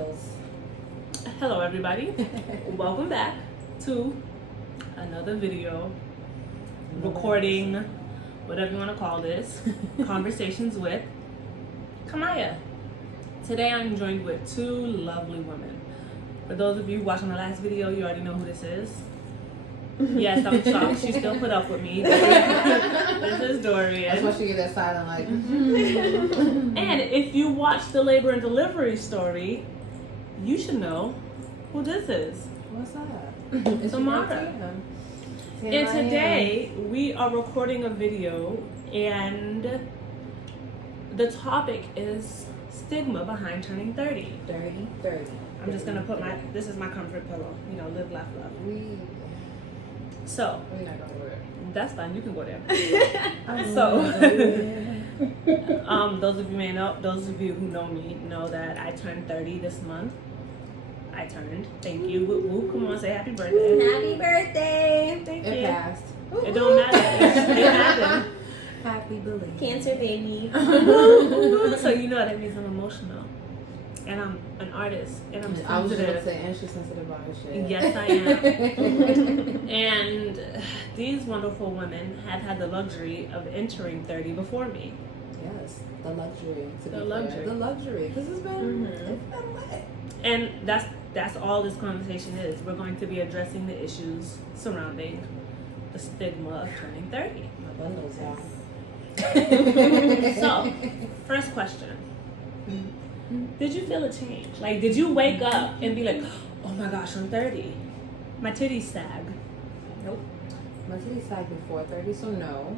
candles. Hello everybody. Welcome back to another video, recording, whatever you want to call this, conversations with Kamaya. Today I'm joined with two lovely women. For those of you watching the last video, you already know who this is. Yes, I'm shocked she still put up with me. This is Dorian. That's why she get that silent like. And if you watch the labor and delivery story, you should know who this is. What's up? Tamara. And today we are recording a video, and the topic is stigma behind turning 30. 30. I'm just gonna put this is my comfort pillow. You know, live, laugh, love. So We're not gonna wear it. that's fine. You can go there. So. Those of you who know me know that I turned 30 this month. I turned. Thank you. Woo, woo. Come on, say happy birthday. Happy birthday! Thank It you. passed. It don't matter. It happened. Happy belated. Cancer baby. So you know that means I'm emotional, and I'm an artist, and I'm I was just gonna sensitive. say, and she's sensitive about her shit. Yes, I am. And these wonderful women have had the luxury of entering 30 before me. Yes, the luxury. The luxury. The luxury. Because it's been lit. And that's all this conversation is. We're going to be addressing the issues surrounding the stigma of turning 30. My bundles out. So, first question. Did you feel a change? Like, did you wake up and be like, oh my gosh, I'm 30. My titties sag. Nope. My titties sagged before 30, so no.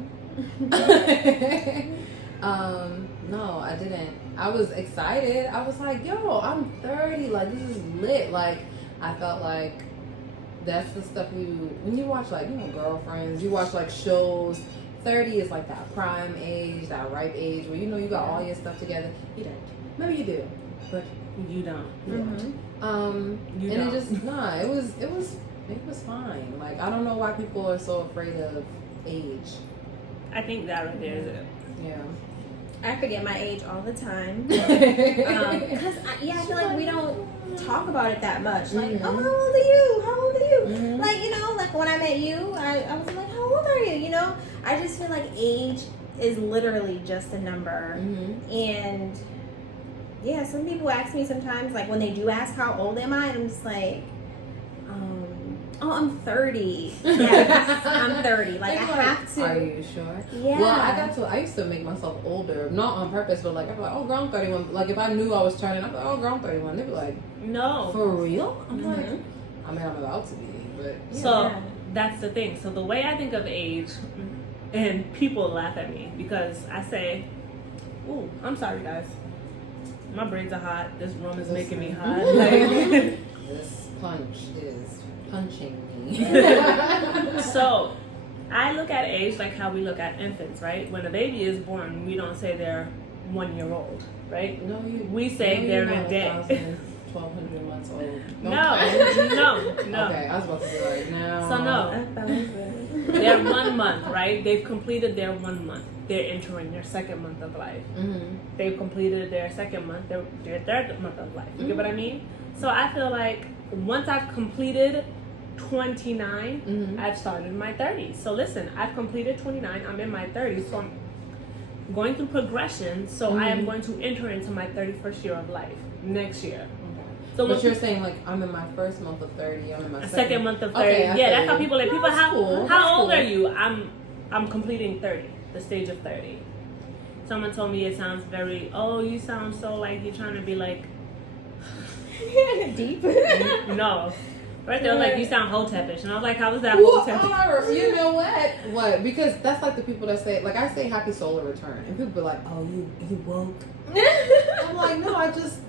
No, I didn't. I was excited. I was like, yo, I'm 30. Like, this is lit. Like, I felt like that's the stuff when you watch, like, Girlfriends, you watch, like, shows. 30 is like that prime age, that ripe age where you got all your stuff together. You don't. Maybe you do, but You don't. yeah. You and don't. it was fine. Like, I don't know why people are so afraid of age. I think that right there is it. Yeah. I forget my age all the time. Because I feel like we don't talk about it that much. Like, oh, how old are you? How old are you? Like, like when I met you, I was like, how old are you? I just feel like age is literally just a number. And yeah, some people ask me sometimes, like when they do ask how old am I, I'm just like, oh, I'm 30. Yes, I'm 30. Like, I have to. Are you sure? Yeah. Well, I used to make myself older, not on purpose, but like, I'd be like, oh, girl, I'm 31. Like, if I knew I was turning, I'd be like, oh, girl, I'm 31. They'd be like, No. for real? I'm like, I mean, I'm about to be, but So that's the thing. So the way I think of age, and people laugh at me because I say, ooh, I'm sorry guys. My braids are hot. This room is making me hot. Like, this punch is punching me. so I look at age like how we look at infants, right? When a baby is born, we don't say they're 1 year old, right? We say they're a day. 1,200 months old. No. Okay, I was about to be like, no. So no. They're 1 month, right? They've completed their 1 month. They're entering their second month of life. They've completed their second month, their third month of life. You get what I mean? So I feel like once I've completed 29, I've started my 30s. So listen, I've completed 29. I'm in my 30s. So I'm going through progression. So I am going to enter into my 31st year of life next year. So but you're saying, like, I'm in my first month of 30. I'm in my second month of 30. Okay, Yeah, that's how people That's cool. How That's old cool. are you? I'm completing 30, the stage of 30. Someone told me it sounds very, you sound so like you're trying to be like deep. no. First they was like, you sound Hotepish, and I was like, how was that Well, Hotepish? you know what? What? Because that's like the people that say, like, I say happy solar return, and people be like, oh, you woke. I'm like, no,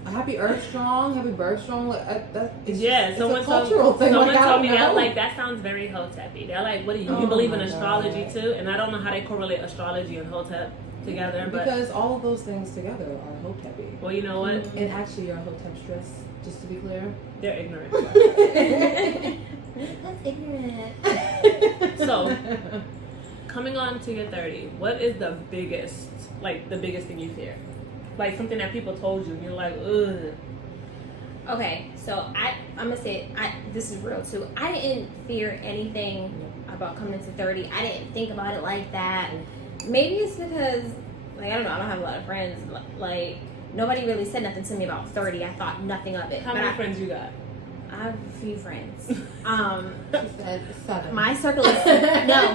happy Earth strong, happy birth strong. Like, it's someone a cultural thing. Someone like, told me that, know. like, that sounds very Hotepi. They're like, what do you Oh believe in my astrology God. too? And I don't know how they correlate astrology and Hotep together, but Because all of those things together are Hotepi. well, you know what? And actually, you're Hotepstress, just to be clear. They're ignorant. That's ignorant. So, coming on to your 30, what is the biggest thing you fear? Like something that people told you, and you're like, ugh. Okay, so I'm gonna say this is real too. I didn't fear anything about coming to 30. I didn't think about it like that. Maybe it's because, like, I don't know, I don't have a lot of friends. Like, nobody really said nothing to me about 30. I thought nothing of it. How many friends you got? I have a few friends. She said 7. My circle is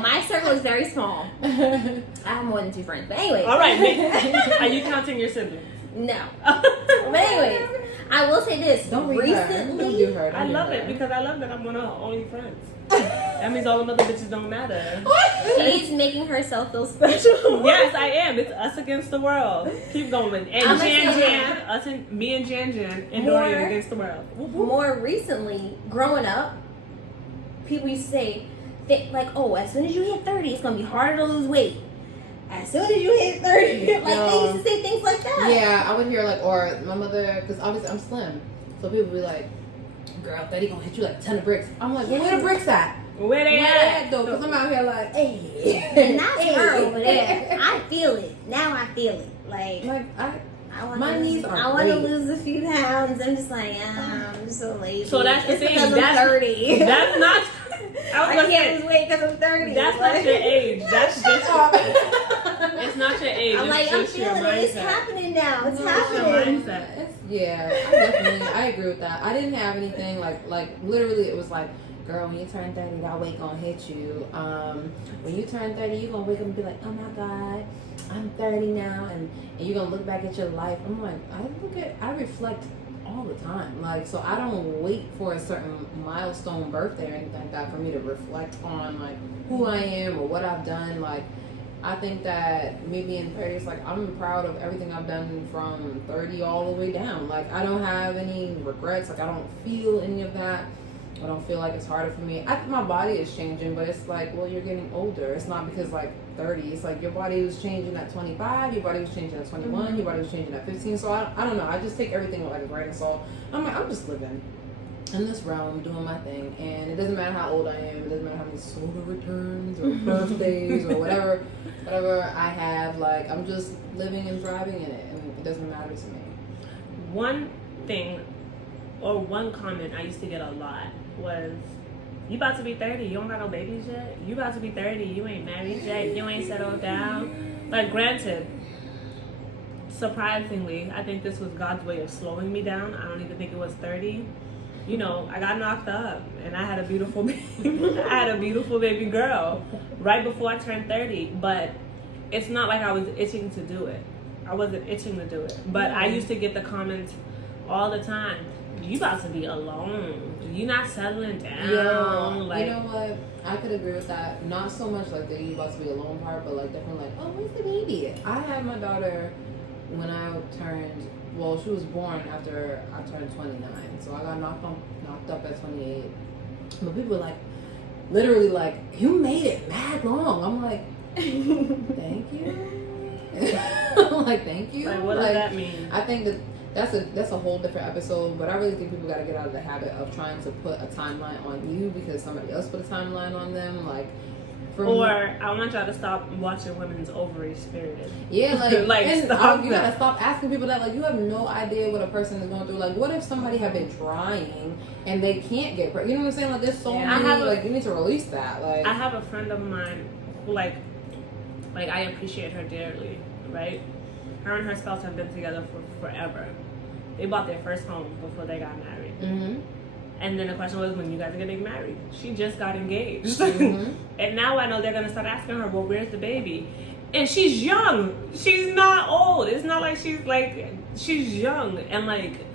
my circle is very small. I have more than 2 friends. But anyway. All right, are you counting your siblings? No. But anyways, I will say this. Don't read recently, her. Don't do her. I love it because I love that I'm one of her only friends. That means all the other bitches don't matter. she's making herself feel special. Yes, I am. It's us against the world. Keep going. And I'm me and Jan, and Dorian against the world. More recently, growing up, people used to say, like, oh, as soon as you hit 30, it's going to be harder to lose weight. As soon as you hit 30, like, they used to say things like that. Yeah, I would hear, like, or my mother, because obviously I'm slim, so people would be like, girl, 30 gonna hit you like a ton of bricks. I'm like, well, where the bricks at? Where they at? Though? Because I'm out here like, hey. And that's her over there. I feel it. Now I feel it. Like my knees are I want to great. lose a few pounds. I'm just like, I'm so lazy. So that's the It's thing. because That's I'm 30. That's not. I can't lose weight because I'm 30. That's like, not your age. That's just. It's not your age. I'm it's like, I'm just your feeling it. It's mindset. happening now. It's It's your happening. mindset. I agree with that. I didn't have anything like literally it was like, girl, when you turn 30, that weight gonna hit you. When you turn 30, you gonna wake up and be like, oh my God, I'm 30 now, and you're gonna look back at your life. I'm like, I reflect all the time. Like, so I don't wait for a certain milestone birthday or anything like that for me to reflect on like who I am or what I've done. Like, I think that me being 30 is like, I'm proud of everything I've done from 30 all the way down. Like, I don't have any regrets. Like, I don't feel any of that. I don't feel like it's harder for me. I think my body is changing, but it's like, well, you're getting older. It's not because like 30. It's like your body was changing at 25, your body was changing at 21, your body was changing at 15. So I don't know. I just take everything with like a grain of salt. I'm like, I'm just living in this realm, doing my thing, and it doesn't matter how old I am. It doesn't matter how many solar returns or birthdays or whatever I have. Like, I'm just living and thriving in it, and it doesn't matter to me. One thing or one comment I used to get a lot was, you about to be 30, you don't got no babies yet? You about to be 30, you ain't married yet, you ain't settled down? Like, granted, surprisingly, I think this was God's way of slowing me down. I don't even think it was 30. You know, I got knocked up and I had a beautiful baby girl right before I turned 30, but it's not like I was itching to do it. I wasn't itching to do it. But I used to get the comments all the time, you about to be alone. You not settling down. Yeah, like, you know what? I could agree with that. Not so much like the you about to be alone part, but like definitely like, oh, where's the baby? I had my daughter when I turned, well, she was born after I turned 29. So I got knocked up at 28. But people were like, literally like, you made it mad long. I'm like, thank you. I'm like, thank you. Like, what does that mean? I think that's a whole different episode, but I really think people got to get out of the habit of trying to put a timeline on you because somebody else put a timeline on them. Like, I want y'all to stop watching women's ovaries, period. Yeah, like, and stop you gotta stop asking people that. Like, you have no idea what a person is going through. Like, what if somebody have been trying and they can't get pregnant? You know what I'm saying? Like, there's so many. Like, you need to release that. Like, I have a friend of mine who like I appreciate her dearly, right? Her and her spouse have been together for forever. They bought their first home before they got married. Mm-hmm. And then the question was, when you guys are getting married? She just got engaged. Mm-hmm. And now I know they're going to start asking her, well, where's the baby? And she's young. She's not old. It's not like she's young. And like,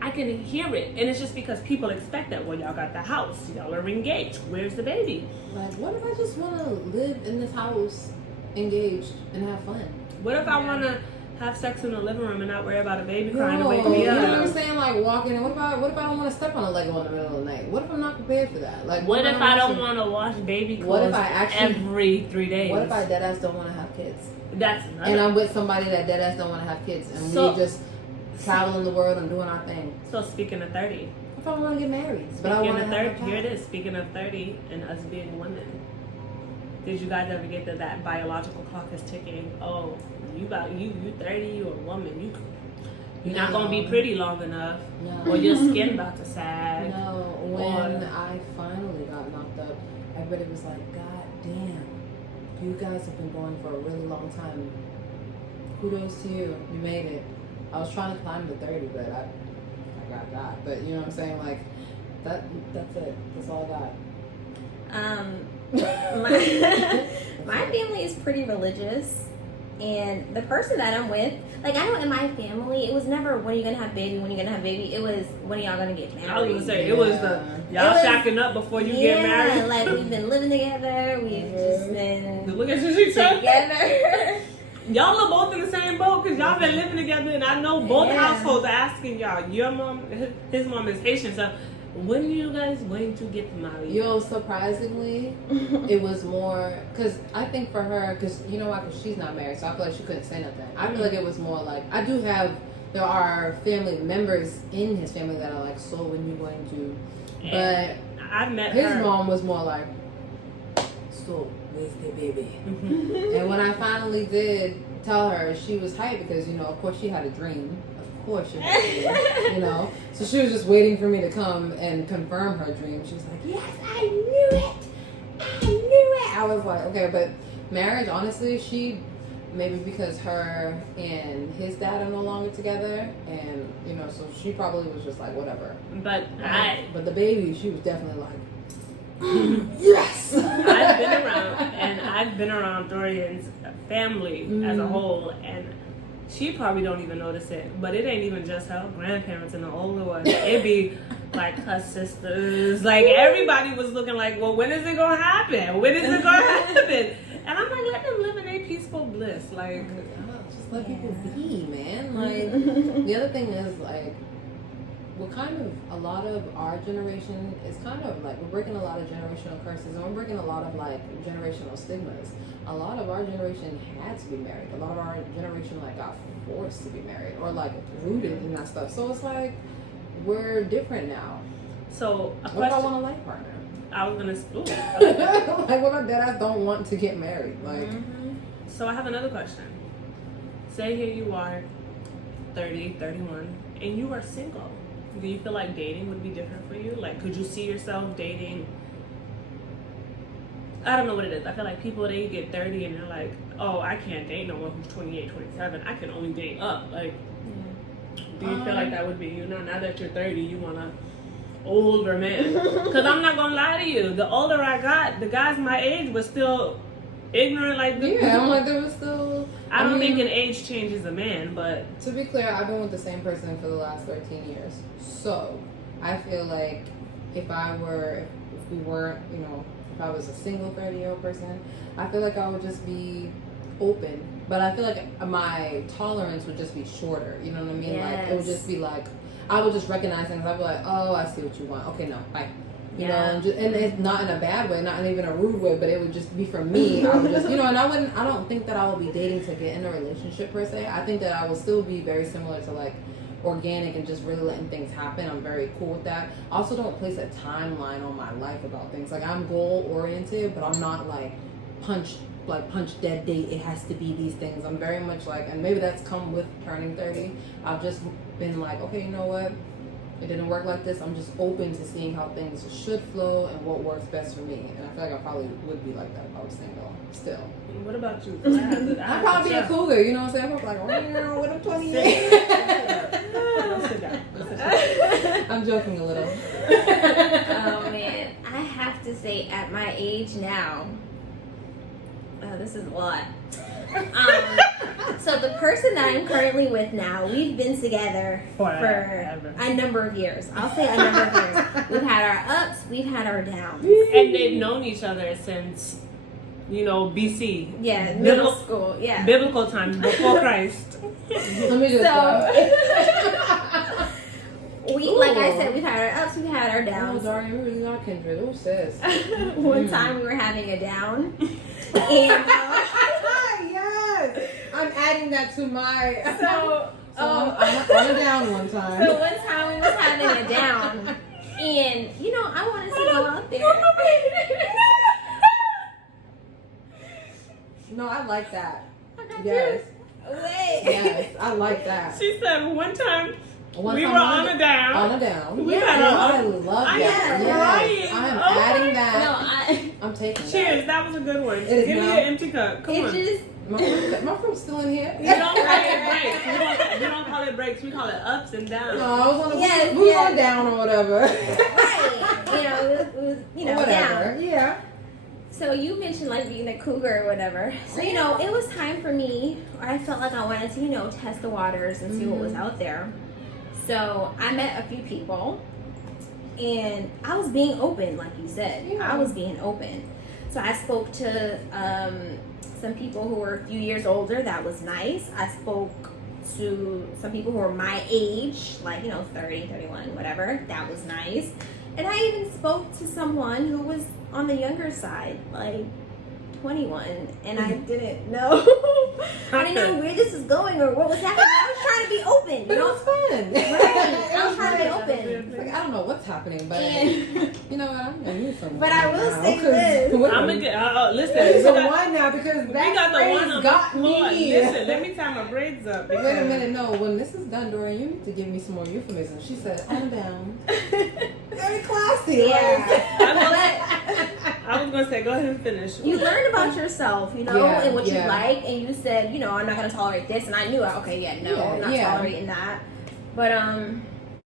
I can hear it. And it's just because people expect that. Well, y'all got the house. Y'all are engaged. Where's the baby? Like, what if I just want to live in this house engaged and have fun? What if I want to have sex in the living room and not worry about a baby crying to wake You me know what up? I'm saying? Like, walking. And what if I don't want to step on a Lego in the middle of the night? What if I'm not prepared for that? Like, What if I don't want to wash baby clothes What if I actually every 3 days? What if I deadass don't want to have kids? That's another. And I'm with somebody that deadass don't want to have kids, and we just traveling the world and doing our thing. So speaking of 30. If I want to get married, but I want to have a here it is. Speaking of 30 and us being women, did you guys ever get that biological clock is ticking? Oh, you 30, you a woman, You're not gonna be pretty long enough, No. or your skin about to sag. No, when I finally got knocked up, everybody was like, God damn, you guys have been going for a really long time. Kudos to you. You made it. I was trying to climb to 30, but I got. But you know what I'm saying? Like, that's it. That's all I got. My family is pretty religious, and the person that I'm with, like, I know in my family, it was never when are you gonna have baby, when are you gonna have baby. It was when are y'all gonna get married. I was gonna say it was the y'all shacking up before you get married. Like we've been living together, we've just been Look at you, together. Y'all are both in the same boat because y'all been living together, and I know both Yeah. households are asking y'all. Your mom, his mom is Haitian, so when are you guys going to get married? Yo, surprisingly, it was more because I think for her, because you know why? Because she's not married, so I feel like she couldn't say nothing. I feel like it was more like there are family members in his family that are like, so when you going to? And But I met his her. mom was more like, so where's the baby? And when I finally did tell her, she was hyped because of course she had a dream. Of course she had a dream, So she was just waiting for me to come and confirm her dream. She was like, yes, I knew it. I knew it. I was like, okay, but marriage, honestly, maybe because her and his dad are no longer together, and so she probably was just like whatever. But but the baby, she was definitely like, yes. I've been around Dorian's family as a whole, and she probably don't even notice it. But it ain't even just her grandparents and the older ones. It be like her sisters, like everybody was looking like, well, when is it gonna happen? When is it gonna happen? And I'm like, let them live in a peaceful bliss, like. Just let people be, man. Like the other thing is like, a lot of our generation is kind of like we're breaking a lot of generational curses, and we're breaking a lot of like generational stigmas. A lot of our generation had to be married. A lot of our generation like got forced to be married or like rooted in that stuff. So it's like we're different now. So what if I want a life partner? I was gonna. Like what if deadass don't want to get married? Like. So I have another question. Say here you are, 30, 31, and you are single. Do you feel like dating would be different for you? Like, could you see yourself dating? I don't know what it is. I feel like people, they get 30 and they're like, oh, I can't date no one who's 28, 27. I can only date up. Like, do you feel like that would be you? Now that you're 30, you want an older man. Because I'm not going to lie to you. The older I got, the guys my age were still ignorant like this. Yeah, I'm like, there was still... I don't think an age changes a man, but... To be clear, I've been with the same person for the last 13 years. So, I feel like if I was a single 30-year-old person, I feel like I would just be open. But I feel like my tolerance would just be shorter. You know what I mean? Yes. Like, it would just be like, I would just recognize things. I'd be like, oh, I see what you want. Okay, no, bye. You know, and it's not in a bad way, not even a rude way, but it would just be for me. I would just, and I don't think that I will be dating to get in a relationship per se. I think that I will still be very similar to like organic and just really letting things happen. I'm very cool with that. I also don't place a timeline on my life about things. Like I'm goal oriented, but I'm not like punch dead date. It has to be these things. I'm very much like, and maybe that's come with turning 30. I've just been like, okay, you know what? It didn't work like this. I'm just open to seeing how things should flow and what works best for me. And I feel like I probably would be like that if I was single still. What about you? I'd probably be a cougar, you know what I'm saying? I'm probably like, oh, what I'm 28. Sit down. I'm joking a little. Oh man, I have to say at my age now, this is a lot. So the person that I'm currently with now, we've been together for a number of years. I'll say a number of years. We've had our ups, we've had our downs. And they've known each other since, BC. Yeah, middle school. Yeah. Biblical times, before Christ. Let me just like I said, we've had our ups, we've had our downs. Oh, Darian, we really are kindred. Oh, sis. One time we were having a down. And yes, I'm adding that to my. So on a down one time. So one time we was having a down, and I wanted to go out there. No, I like that. I got Yes. Wait. Yes, I like that. She said one time One we time were on a down. On a down. We Yes, had a- I love I that. am Yes, crying. I am Oh adding my- that. I'm taking Cheers, that was a good one. It is Give me now. an empty cup. Come It on. just that. My fruit's still in here. We don't call it breaks. We don't call it breaks. We call it ups and downs. No, I was on a Yes, we was yes. on down or whatever. right. It was whatever. down. Yeah. So you mentioned like being a cougar or whatever. So it was time for me. I felt like I wanted to test the waters and see what was out there. So I met a few people, and I was being open, like you said. Yeah. I was being open. So I spoke to some people who were a few years older. That was nice. I spoke to some people who were my age, like 30, 31, whatever. That was nice. And I even spoke to someone who was on the younger side, like 21, and I didn't know. I didn't know where this was going or what was happening. I was trying to be open, But it was fun. Right. I was trying to be open. It's like, I don't know what's happening, but And- you know what? I'm gonna need some. But I will now, say 'cause this. what- I'm gonna get. Listen, I need we some got, wine now because we that got the phrase one on the got floor. me. Listen, let me tie my braids up. Wait a minute, no. When this is done, Dorian, you need to give me some more euphemisms. She said, "I'm down." Very classy. I was gonna say, go ahead and finish. You learn about yourself, Yeah, and what you yeah. like, and you said, I'm not gonna tolerate this, and I knew, okay, no, Yeah, I'm not yeah. tolerating that. But